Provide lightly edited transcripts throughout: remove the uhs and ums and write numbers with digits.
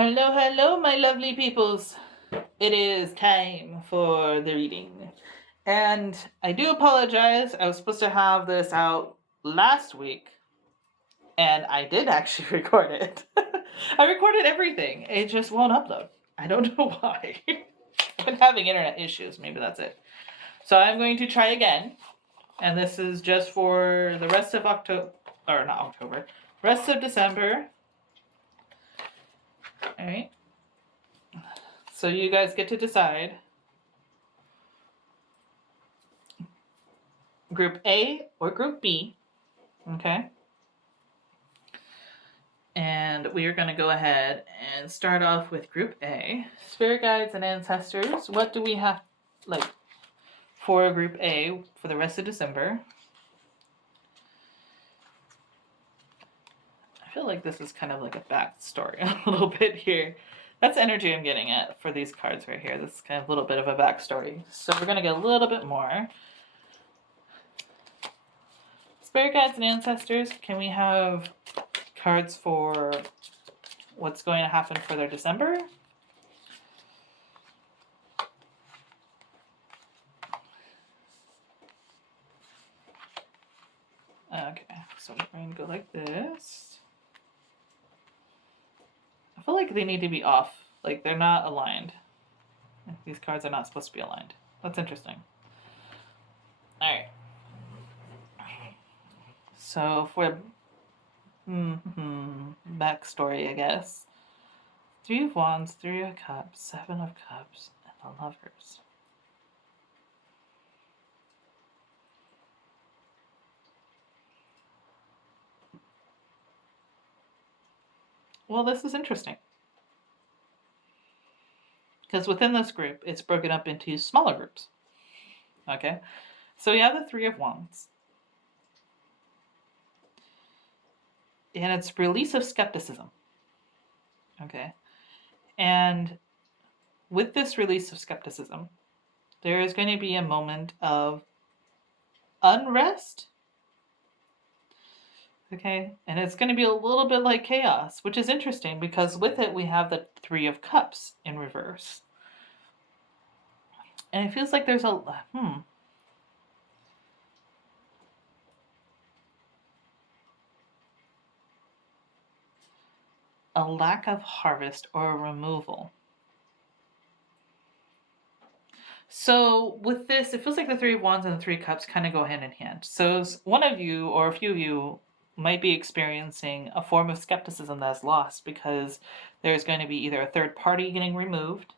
Hello, hello, my lovely peoples. It is time for the reading. And I do apologize. I was supposed to have this out last week, and I did actually record it. I recorded everything. It just won't upload. I don't know why. I've been having internet issues. Maybe that's it. So I'm going to try again. And this is just for the rest of October, or not October, rest of December. All right. So you guys get to decide. Group A or Group B, okay? And we are going to go ahead and start off with Group A. Spirit guides and ancestors, what do we have, like, for Group A for the rest of December? I feel like this is kind of like a backstory a little bit here. That's the energy I'm getting at for these cards right here. This is kind of a little bit of a backstory. So we're going to get a little bit more. Spirit guides and ancestors, can we have cards for what's going to happen for their December? Okay, so we're going to go like this. I feel like they need to be off. Like, they're not aligned. These cards are not supposed to be aligned. That's interesting. Alright. So, for backstory, I guess. 3 of Wands, 3 of Cups, 7 of Cups, and the Lovers. Well, this is interesting. Because within this group, it's broken up into smaller groups. Okay? So you have the 3 of Wands. And it's release of skepticism. Okay? And with this release of skepticism, there is going to be a moment of unrest. Okay? And it's going to be a little bit like chaos, which is interesting because with it we have the 3 of Cups in reverse. And it feels like there's a lack of harvest or a removal. So with this, it feels like the 3 of Wands and the 3 of Cups kind of go hand in hand. So one of you or a few of you might be experiencing a form of skepticism that's lost because there's going to be either a third party getting removed,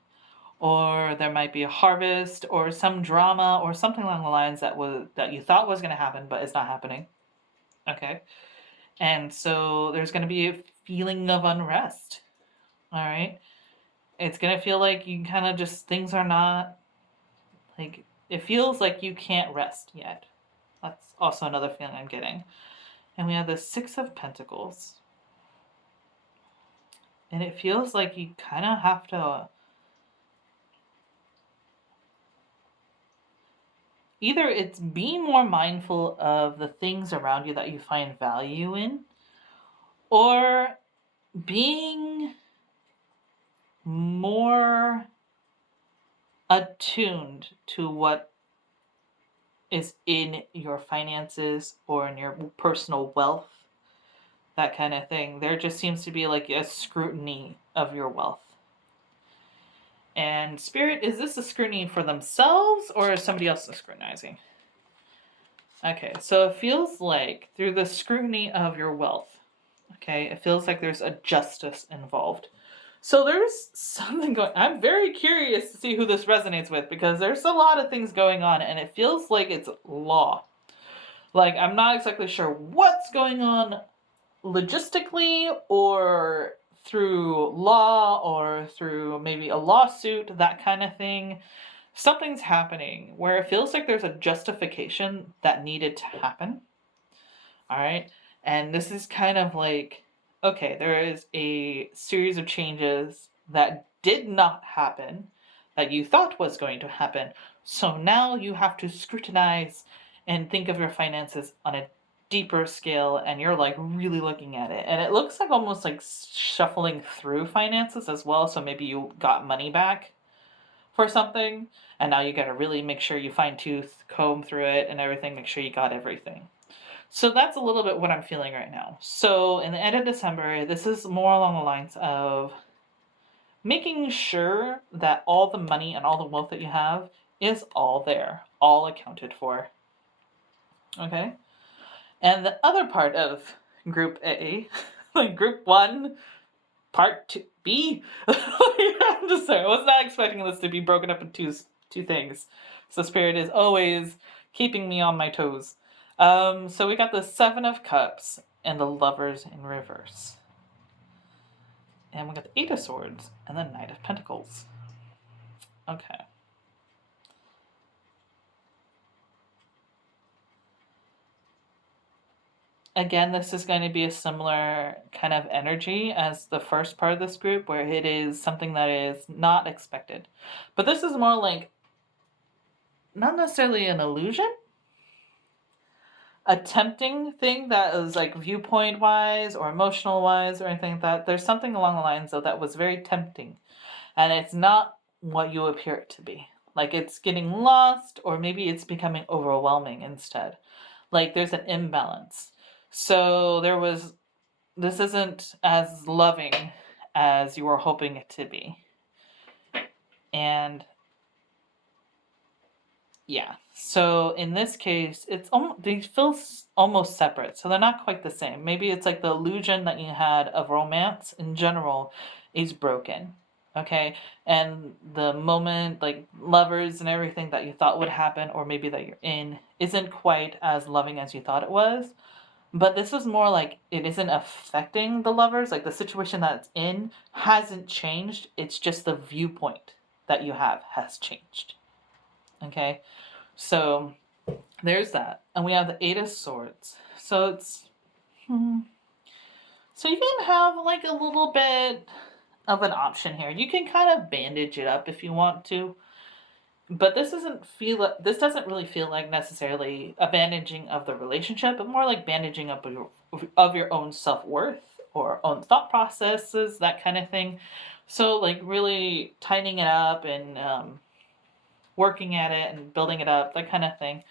or there might be a harvest or some drama or something along the lines that you thought was going to happen but it's not happening. Okay? And so there's going to be a feeling of unrest. All right? It's going to feel like you kind of just, things are not, like, it feels like you can't rest yet. That's also another feeling I'm getting. And we have the 6 of Pentacles. And it feels like you kind of have to either it's being more mindful of the things around you that you find value in, or being more attuned to what is in your finances or in your personal wealth, that kind of thing. There just seems to be like a scrutiny of your wealth. And Spirit, is this a scrutiny for themselves or is somebody else scrutinizing? Okay, so it feels like through the scrutiny of your wealth, okay, it feels like there's a justice involved. So there's something going, I'm very curious to see who this resonates with because there's a lot of things going on and it feels like it's law. Like, I'm not exactly sure what's going on logistically or through law or through maybe a lawsuit, that kind of thing. Something's happening where it feels like there's a justification that needed to happen. All right. And this is kind of like, okay, there is a series of changes that did not happen that you thought was going to happen. So now you have to scrutinize and think of your finances on a deeper scale and you're like really looking at it. And it looks like almost like shuffling through finances as well. So maybe you got money back for something and now you got to really make sure you fine tooth comb through it and everything, make sure you got everything. So that's a little bit what I'm feeling right now. So in the end of December, this is more along the lines of making sure that all the money and all the wealth that you have is all there, all accounted for. Okay? And the other part of Group A, like Group 1, Part B, I'm just sorry, I was not expecting this to be broken up into two things. So Spirit is always keeping me on my toes. So we got the Seven of Cups and the Lovers in reverse. And we got the Eight of Swords and the Knight of Pentacles. Okay. Again, this is going to be a similar kind of energy as the first part of this group, where it is something that is not expected. But this is more like, not necessarily an illusion, a tempting thing that is like viewpoint-wise or emotional-wise or anything like that. There's something along the lines, though, that was very tempting. And it's not what you appear it to be. Like it's getting lost, or maybe it's becoming overwhelming instead. Like there's an imbalance. So this isn't as loving as you were hoping it to be. And yeah, so in this case, they feel almost separate. So they're not quite the same. Maybe it's like the illusion that you had of romance in general is broken. Okay, and the moment, like lovers and everything that you thought would happen, or maybe that you're in, isn't quite as loving as you thought it was. But this is more like it isn't affecting the lovers. Like the situation that it's in hasn't changed. It's just the viewpoint that you have has changed. Okay, so there's that. And we have the Eight of Swords. So it's... So you can have like a little bit of an option here. You can kind of bandage it up if you want to. But this doesn't really feel like necessarily a bandaging of the relationship, but more like bandaging up of your own self-worth or own thought processes, that kind of thing. So like really tightening it up and working at it and building it up, that kind of thing.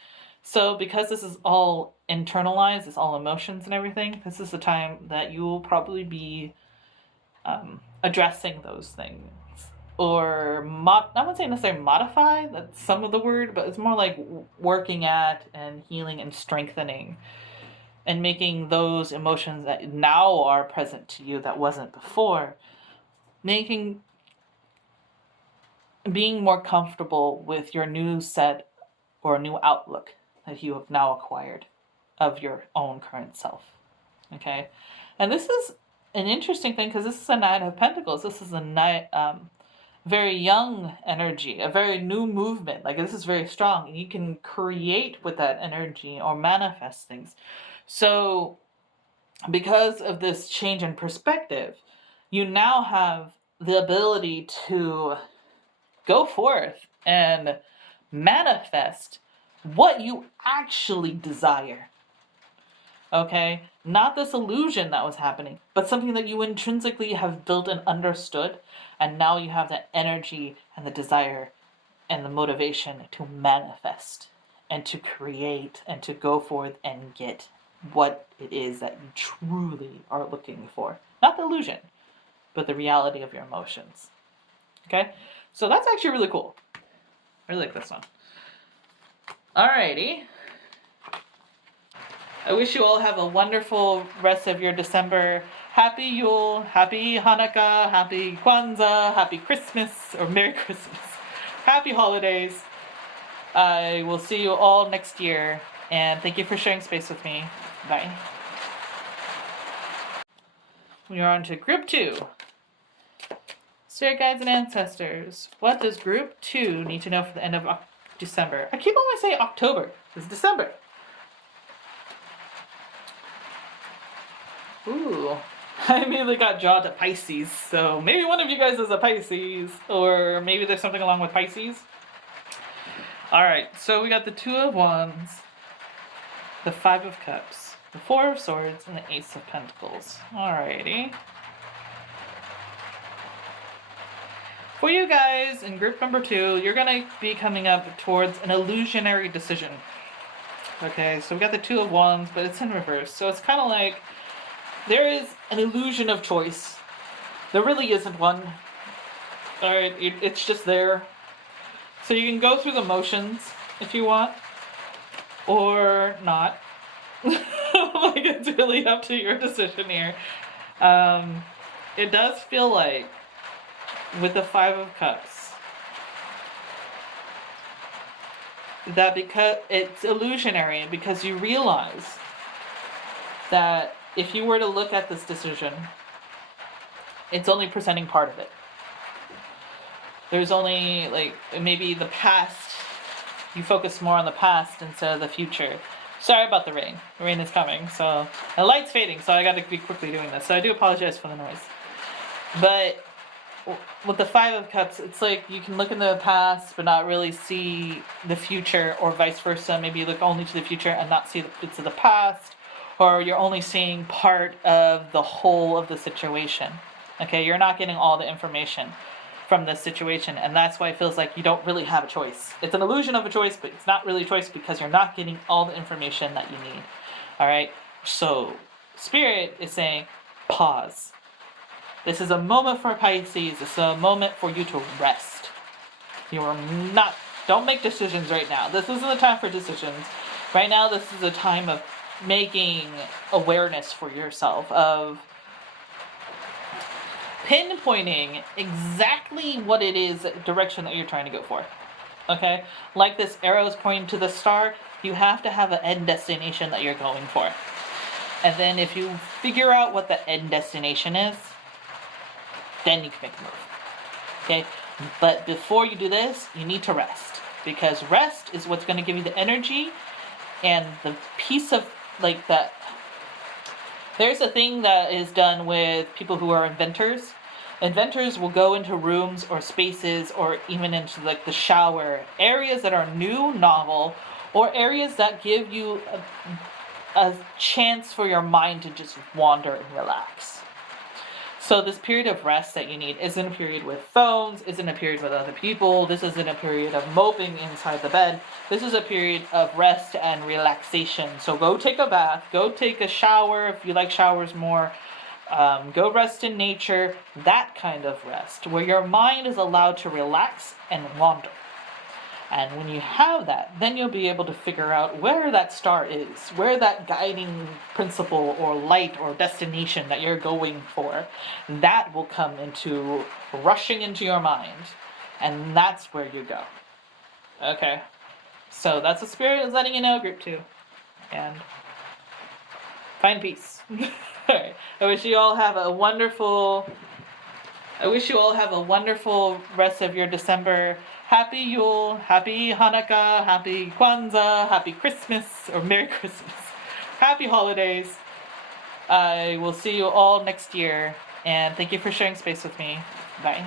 So because this is all internalized, it's all emotions and everything, this is the time that you will probably be addressing those things. Or I wouldn't say necessarily modify, that's some of the word, but it's more like working at and healing and strengthening and making those emotions that now are present to you that wasn't before, being more comfortable with your new set or new outlook that you have now acquired of your own current self. Okay? And this is an interesting thing because this is a Knight of Pentacles. This is a very young energy, a very new movement. Like this is very strong. You can create with that energy or manifest things. So because of this change in perspective, you now have the ability to go forth and manifest what you actually desire. Okay? Not this illusion that was happening, but something that you intrinsically have built and understood. And now you have the energy and the desire and the motivation to manifest and to create and to go forth and get what it is that you truly are looking for. Not the illusion, but the reality of your emotions. Okay? So that's actually really cool. I really like this one. Alrighty. I wish you all have a wonderful rest of your December. Happy Yule, Happy Hanukkah, Happy Kwanzaa, Happy Christmas, or Merry Christmas. Happy holidays. I will see you all next year, and thank you for sharing space with me. Bye. We are on to Group 2. Spirit Guides and Ancestors. What does Group 2 need to know for the end of December? I keep on saying October. It's December. Ooh. I immediately got drawn to Pisces, so maybe one of you guys is a Pisces, or maybe there's something along with Pisces. Alright, so we got the Two of Wands, the Five of Cups, the Four of Swords, and the Ace of Pentacles. Alrighty. For you guys in group number 2, you're going to be coming up towards an illusionary decision. Okay, so we got the Two of Wands, but it's in reverse. So it's kind of like there is an illusion of choice. There really isn't one. Alright, it's just there. So you can go through the motions if you want, or not. Like, it's really up to your decision here. It does feel like, with the Five of Cups, that because it's illusionary, because you realize that if you were to look at this decision, it's only presenting part of it. There's only, like, maybe the past, you focus more on the past instead of the future. Sorry about the rain. The rain is coming, so the light's fading, so I gotta be quickly doing this. So I do apologize for the noise. But with the Five of Cups, it's like you can look in the past but not really see the future, or vice versa. Maybe you look only to the future and not see the bits of the past, or you're only seeing part of the whole of the situation. Okay, you're not getting all the information from this situation, and that's why it feels like you don't really have a choice. It's an illusion of a choice, but it's not really a choice because you're not getting all the information that you need. Alright, so Spirit is saying, pause. This is a moment for Pisces. This is a moment for you to rest. Don't make decisions right now. This isn't the time for decisions. Right now, this is a time of making awareness for yourself, of pinpointing exactly what it is, direction that you're trying to go for. Okay? Like this arrow is pointing to the star, you have to have an end destination that you're going for. And then if you figure out what the end destination is, then you can make a move. Okay? But before you do this, you need to rest. Because rest is what's going to give you the energy and the piece of, like, that. There's a thing that is done with people who are inventors. Inventors will go into rooms or spaces or even into, like, the shower, areas that are new, novel, or areas that give you a chance for your mind to just wander and relax. So this period of rest that you need isn't a period with phones, isn't a period with other people, this isn't a period of moping inside the bed. This is a period of rest and relaxation. So go take a bath, go take a shower if you like showers more, go rest in nature, that kind of rest, where your mind is allowed to relax and wander. And when you have that, then you'll be able to figure out where that star is, where that guiding principle or light or destination that you're going for, that will come into rushing into your mind. And that's where you go. Okay. So that's what Spirit is letting you know, group 2. And find peace. Alright. I wish you all have a wonderful rest of your December. Happy Yule, happy Hanukkah, happy Kwanzaa, happy Christmas, or Merry Christmas. Happy holidays. I will see you all next year, and thank you for sharing space with me. Bye.